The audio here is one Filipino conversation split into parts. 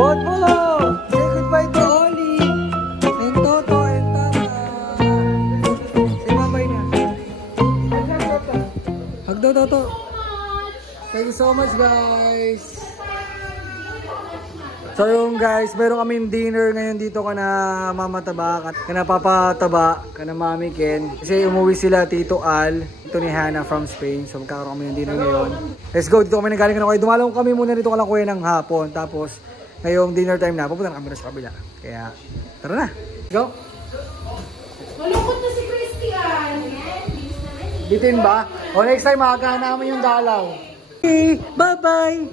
Bobo! Say goodbye to Oli! And Toto and Tata! Say bye-bye na. Hug daw, Toto! Thank you so much, guys! So yung guys, meron kaming dinner ngayon dito kana Mama Taba, kana Papa Taba, kana Mami Ken. Kasi umuwi sila Tito Al, ito ni Hannah from Spain. So magkakaroon kami ng dinner ngayon. Let's go, dito kami nagaling na kayo. Dumalaw kami muna dito kalang kuya ng hapon. Tapos ngayong dinner time na, pupunta na kami sa kabila. Kaya tara na, go! Malungkot na si Christian. Bitin ba? O next time makakahan namin yung dalaw. Okay, bye-bye!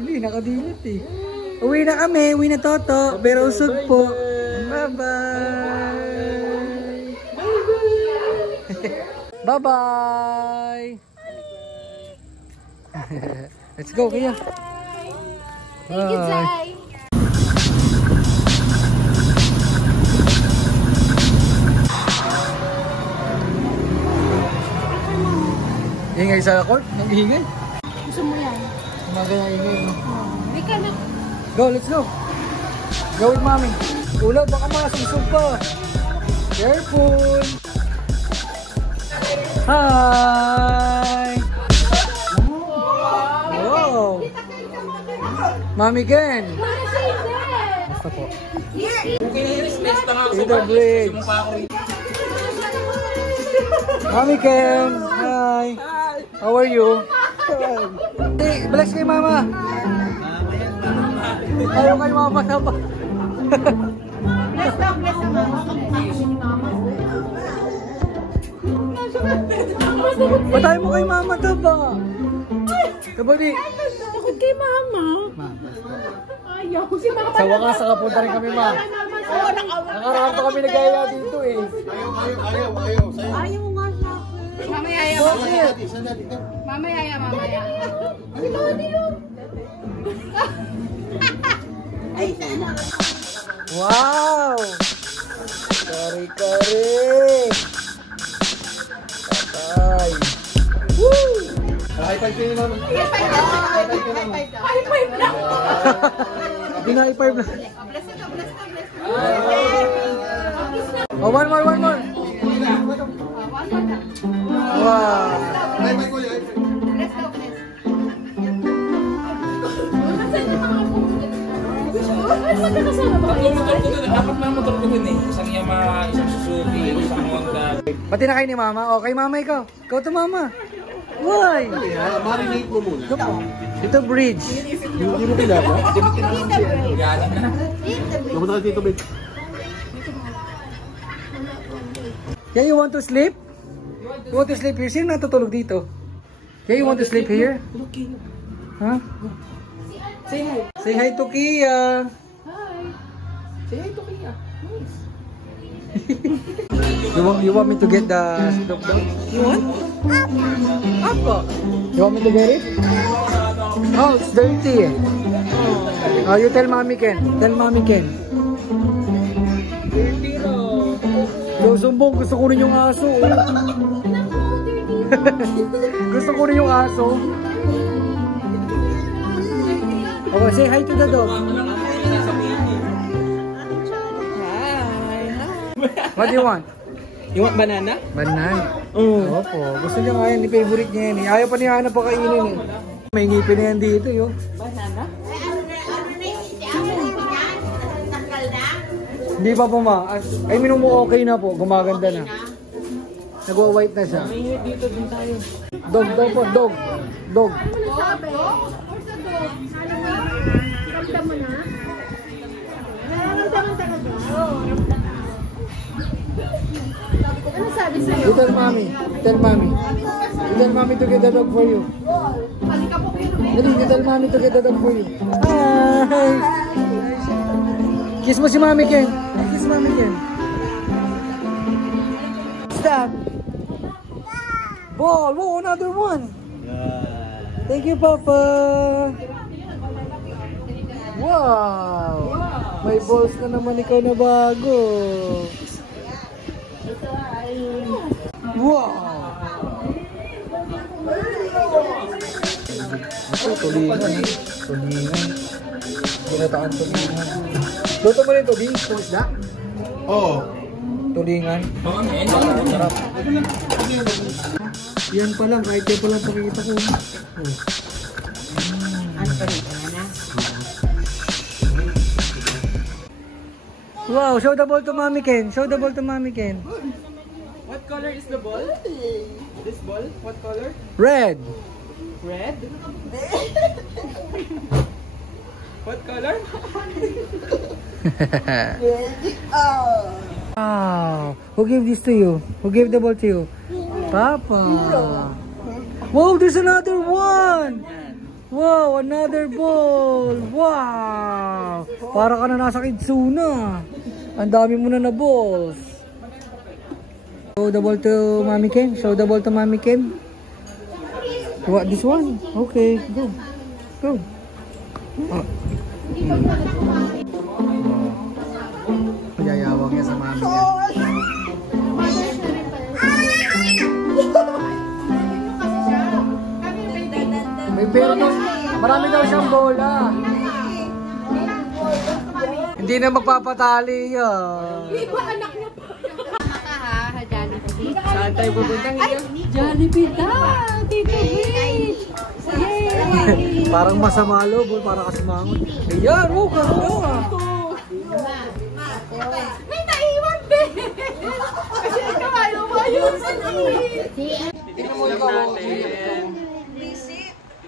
Hindi, nakadilit eh. Uwi na kami, uwi na Toto. Pero usog po. Bye-bye! Bye-bye! Let's go, Kuya. Thank you, Jai. Ingay sa court? Nag-ingay? Gusto mo yan? Maganda ingay. Hindi ka na. Go, let's go. Go with Mommy. Ulad, baka masusog pa. Careful. Hi. Wow. Mommy Ken. Basta po. Ito bridge. Mommy Ken. Hi. How are you? Hey, bless kay Mama. Ayaw kayo Mama Taba. Bless na mama. Patay mo kay Mama Taba. Kabali. Takot kay Mama. Ayaw. Si Mama. Sa wakas, nakapunta rin kami, Ma. Nakaraan pa kami nag-aya dito eh. Ayaw nga sa akin. Mamaya. Mamaya. Wow! Kari-kari! Patay! Woo! High five kayo naman. High five lang. High five lang. Oh, one more. Wow! Apat na motor ko dun eh. Isang Yamaha, isang Suzuki, isang Honda. Pati na kayo ni Mama. Okay, Mama, ikaw. Ikaw to, Mama. Why? Marinate mo muna. Ito bridge. Hindi mo kilala? Galing na. Namunta ka dito, babe. Yeah, you want to sleep? You want to sleep here? Sino natutulog dito? Yeah, you want to sleep here? Huh? Say hi. Say hi to Kia. Say hi to Kia. Nice. You want me to get the Snoop Dogg? You want? Apa? You want me to get it? Oh, it's dirty eh. Oh, you tell Mommy Ken. Tell Mommy Ken. Dirty no. Yo, sumbong. Gusto ko rin yung aso. Gusto ko rin yung aso. Oh, say hi to the dog. What do you want? You want banana? Banana. Opo. Gusto niya nga yan. Favorite niya yan. Ayaw pa niya na pakainin eh. May ngipin na yan dito yun. Banana? Hindi pa po ma. Ay minum mo okay na po. Gumaganda na. Nagwa-white na siya. May dito din tayo. Dog daw po. Dog. Dog. Ano sabi? Ramdam mo na? Nararamdaman talaga. Oo, ramdam. Ano sabi sa'yo? You tell mommy. Tell mommy. You tell mommy to get the dog for you. Halika po kayo. Dali, you tell mommy to get the dog for you. Hi! Kiss mo si Mommy Ken. Kiss Mommy Ken. Stop. Ball. Whoa, another one. Thank you, Papa. Wow. May balls na naman ikaw na bago. Wow. Ito, tulingan. Tulingan. Ginataan tulingan. Luto mo rin tubig? Ito isda? Oo. Tulingan. Oo, men. Sarap. Yan pa lang, kahit yan pa lang pakikita ko. Ano pa rin? Ano? Wow, show the ball to Mami Ken. Show the ball to Mami Ken. What color is the ball? This ball? What color? Red. Red? What color? Wow. Who gave this to you? Who gave the ball to you? Papa. Wow, there's another one. Wow, another ball. Wow. Para ka na nasa Kidsuna. Ang dami mo na balls. Show the ball to Mami Ken. Show the ball to Mami Ken. What, this one? Okay, go. Go. Oh. Yayawag niya sa mami niya. May pero marami daw siyang bola. Hindi na magpapatali yan. Iba anak niya pa. Saan tayo pupuntang iyo? Jollibee daw! Tito Rich! Yay! Parang masama loob, parang kasimangot. Ayan, oh, ganda. May naiwan, be! Kasi ikaw ayaw mo ayusin Tingnan mo ikaw.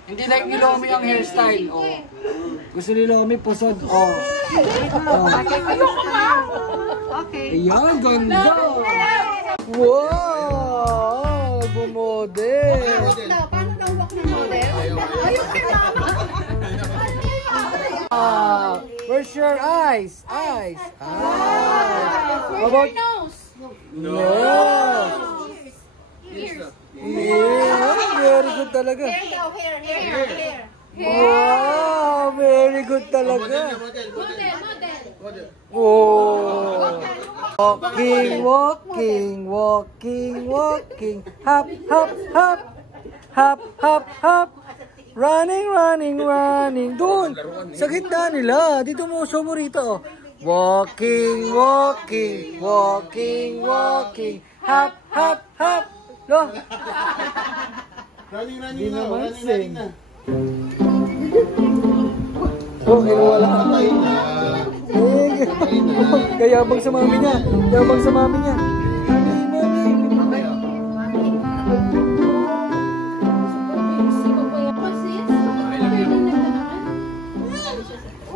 Hindi like ni Lomi ang hairstyle. Oh. Gusto ni Lomi pusod. Oh. Ayoko nga! Okay. Ayan, ganda. Wow! Bumodel. Paano nawak ng model? Ayoko nga! Where's your eyes? Eyes. How Where's about your nose? nose? Ears. Yeah, very good talaga. Hair daw, hair. Wow, very good talaga. Model. Oh. Walking. Hop. Hop. Running. Doon, sa gitna nila. Dito mo, show mo rito. Walking. Hop. Lo. Running na. Running na. Oh, wala. Kayabang sa mami niya.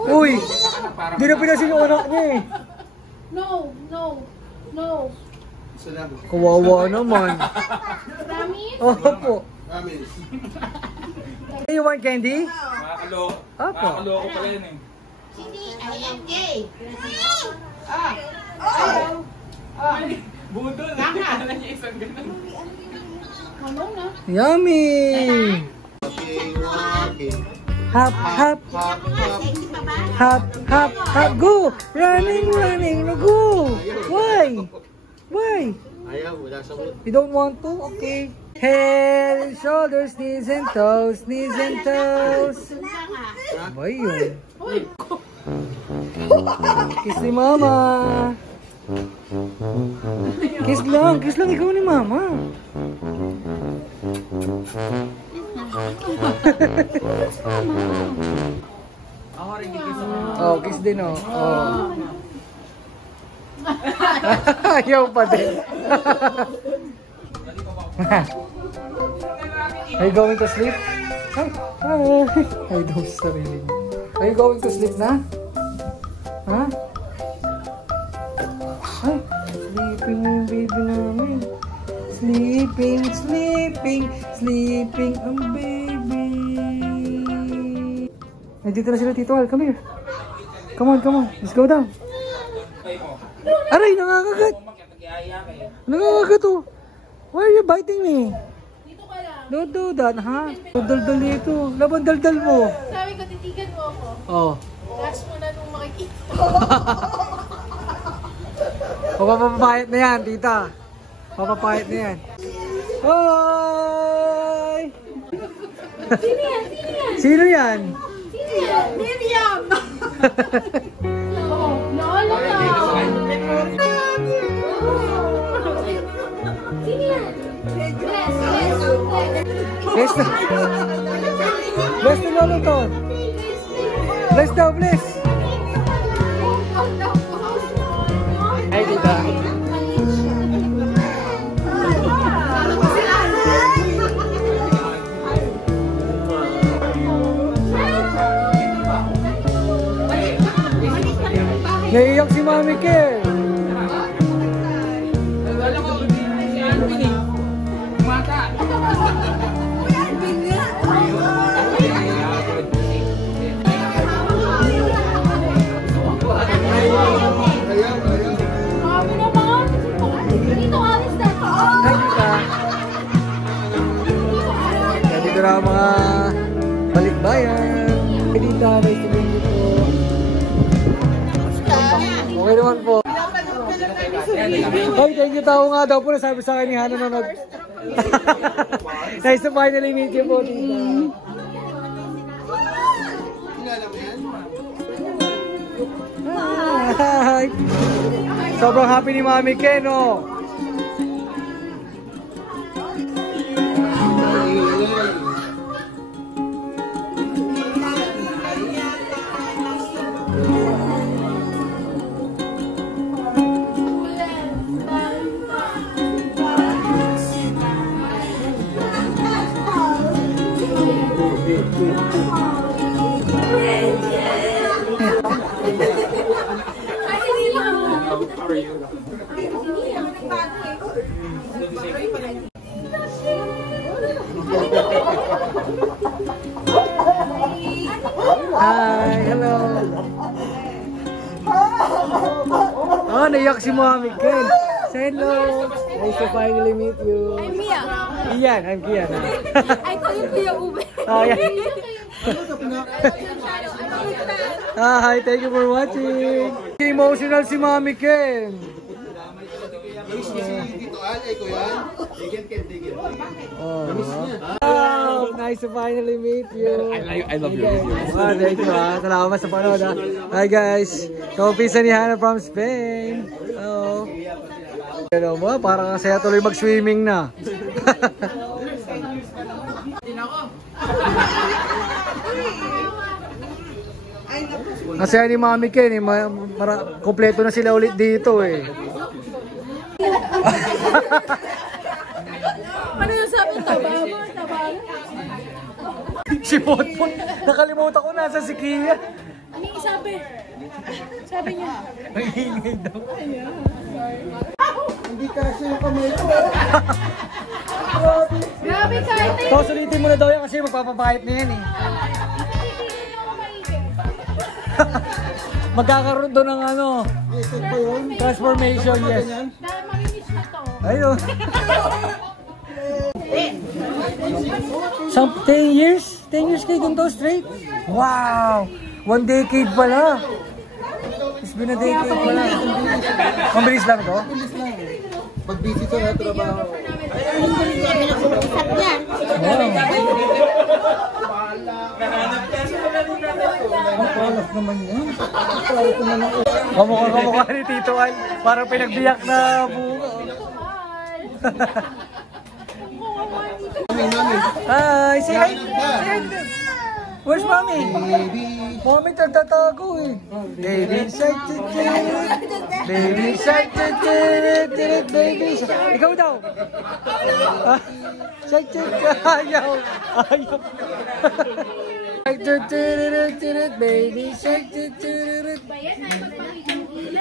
Uy! Di na pinasin yung anak niya eh. No. Kawawa naman. Promise? Opo. Promise. You want candy? Makakaloko. Apo. Makakaloko pala yun eh. Budol. Nakala niya isang ganun. Ano na? Yummy! Walking. Hop. Go! Running. Go! Why? Ayaw, wala sa ulit. You don't want to? Okay. Head and shoulders, knees and toes. Ba yun? Kiss ni mama. Kiss lang ikaw ni mama. Ako rin kiss mo. Oh, kiss din oh. Ayaw pa din. Are you going to sleep? Ay, daw sa sarili niya. Are you going to sleep na? Ha? Ay, sleeping na yung baby namin. Sleeping ang baby. Nandito na sila, Tito Al. Come here. Come on. Let's go down. Aray, nakakagat. Nakakagat oh. Why are you biting me? Dito ka lang. Don't do that, ha? Daldal dito. Laban daldal mo. Sabi ko, titigan mo ako. Oh. Last mo na nung makikita. Papapapayat na yan, tita. Papapayat na yan. Hi! Sino yan? Miriam! Naala ka. Sino yan? Bless. Bless na. Bless na lolo to. Bless daw, bless. Ay, tita. Naiiyak si Mami Ken. Alam ko, si Alvin eh. Mata. Sabi naman. Dito alis na. Hi, tita. Dito na ang mga balikbayan. Hey, tita. Nice to meet you po. Okay naman po. Hoy, thank you tao nga daw po. Nasabi sa akin ni Hana na nice to finally meet you po, tita. Hi! Sobrang happy ni Mami Ken, oh. Hi, hello. Oh, naiyak si Mami Ken. Say hello. Nice to finally meet you. I'm Mia. Iyan, I'm Kian. I call you Kuya Ube. Oh, yeah. Hi, thank you for watching. Emotional si Mami Ken. Oh, nice to finally meet you. I love your videos. Ah, thank you salamat sa panood Hi guys, kaupisa ni Hana from Spain. Hello. Hello mo, parang saya tuloy mag-swimming na. Kasi ni Mami Ken, kompleto na sila ulit dito eh. Ano yung sabi? Tabago? Si Potpot, nakalimutan ko nasa si Kia. Ano yung sabi? Sabi niya. Ang ingay daw. Grabe kahit eh. So, sulitin mo na daw yan kasi magpapapahit na yan eh. Magkakaroon doon ng ano, transformation, yes. Dahil mamimiss na to. Ayun. Some 10 years? 10 years kayo ganito straight? Wow! 1 decade pala. It's been a decade pala. Mabilis lang to? Pag busy sa trabaho. Makalap naman yan. Kamukha ni Tito Al. Parang pinagbiyak na bunga. Hi! Say hi! Where's Mommy? Mommy tagtatago eh. Baby shark, baby shark, baby shark. Ikaw daw. Shark, ayaw. Ayaw. Baby shark,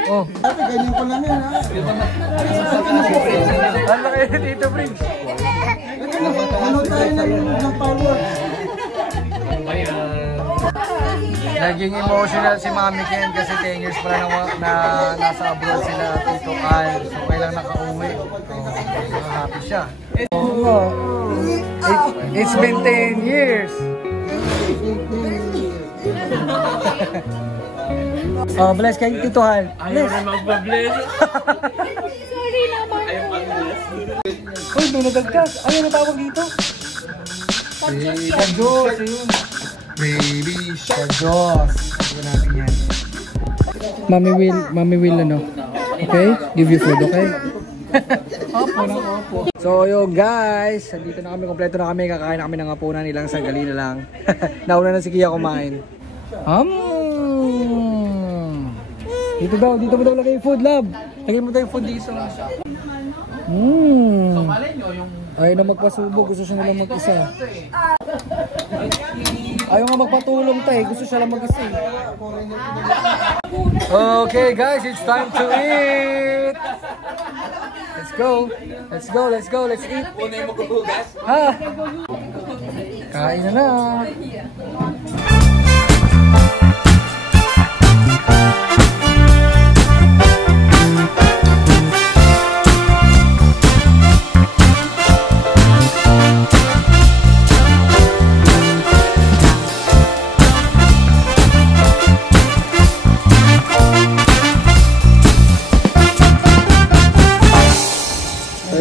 oh. Ate, ganyan ko lang yan ha. Ano kayo Tito Briggs? Ano tayo ng power? Naging emotional si Mami Ken kasi 10 years pala na nasa abroad sila Tito Al. So kailang nakauwi. So happy siya. It's been 10 years. Oh, bless kay Tito Al. Bless. Ayaw na magpa-bless. Sorry naman. Uy, may nadagdag. Ano na tawag dito? Kajos. Ayun. Baby shark. Kajos. Ito natin yan. Mami will ano. Okay? Give you food, okay? Opo na, opo. So yo guys, dito na kami, kompleto na kami, kakain na kami ng hapunan, ilang sandali na lang. Nauna na si Kia kumain. Dito daw mo daw lagay yung food, love. Lagay mo daw yung food dito. Ayaw na magpasubo, gusto siya nalang mag-isa. Ayaw nga magpatulong tayo, gusto siya lang mag-isa. Okay guys, it's time to eat! Let's eat! Ha? Kain na na!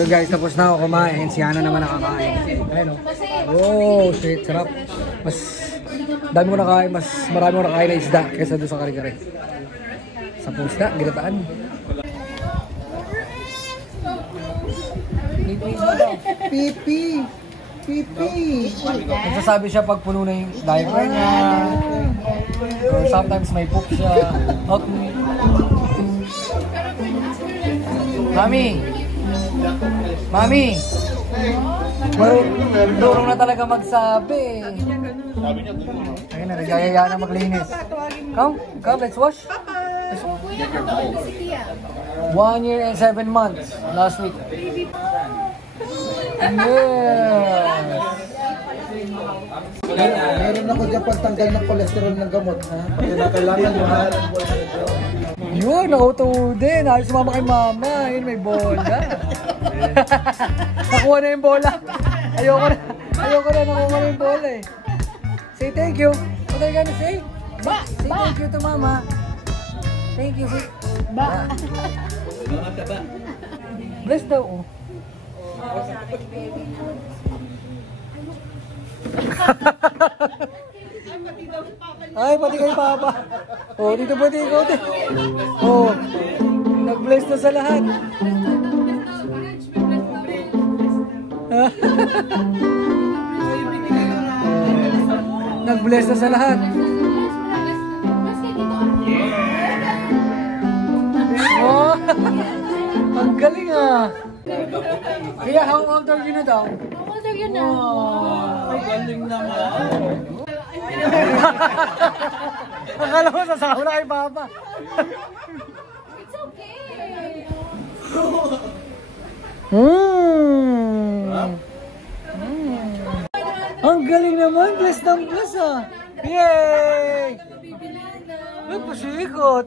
Guys, tapos na ako kumain. Si Hana naman nakakain. Ayun oh. Oh, shit, sarap. Mas dami ko nakain, mas marami ko nakain na isda kaysa doon sa kare-kare. Sa pusda, ginataan. Pipi. Nagsasabi siya pag puno na yung diaper niya. Or sometimes may poop siya. Okay. Mami! Durong na talaga magsabi. Ayun na, nagayaya na maglinis. Come, let's wash. 1 year and 7 months last week. Yes! Meron ako dyan pagtanggal ng cholesterol ng gamot, ha? Pag kailangan mo ha? Yun, nauto din. Ayos sumama kay mama. Yun, may bola. Nakuha na yung bola. Ayoko na, nakuha na yung bola eh. Say thank you. What are you gonna say? Say thank you to mama. Thank you. Ba. Bless daw. Oh. Ay, pati kay Papa. Oh, dito pati ikaw din. Oh, nag-bless na sa lahat. Nag-bless na sa lahat. Oh, ang galing ah. Kaya how old are you na daw? How old are you now? Oh, ang galing naman. Akala mo sasawa na kay Papa. It's okay. Ang galing naman, bless ng bless ah. Yay! Nagpasikot.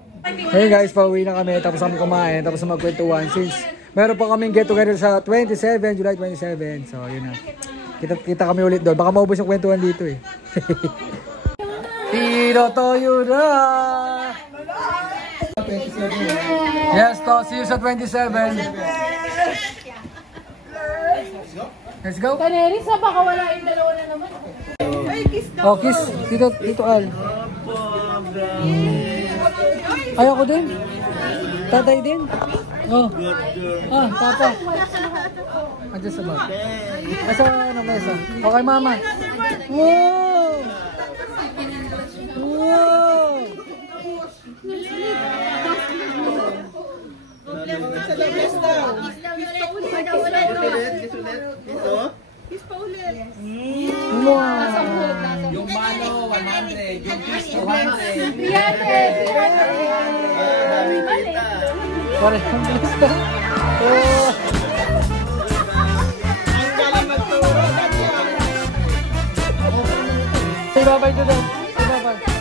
Hey guys, pauwi na kami, tapos kami kumain, tapos magkwentuhan. Since meron pa kaming get together sa July 27. So yun na. Kita kami ulit doon. Baka maubos yung kwentuhan dito eh. Tiro toyo na! Yes, to. See you sa 27. Let's go. Kaneris na baka wala yung dalawa na naman. Oh, kiss. Tito Al. Ayoko din. Tatay din. Oh. Papa. Andiyan sa bag. Sa ano mesa? Okay, mama. Wow! Wow! Yung mano, 100. Yung kiss, 200. Parang bilis na. Oh! Say bye-bye to them. Say bye-bye.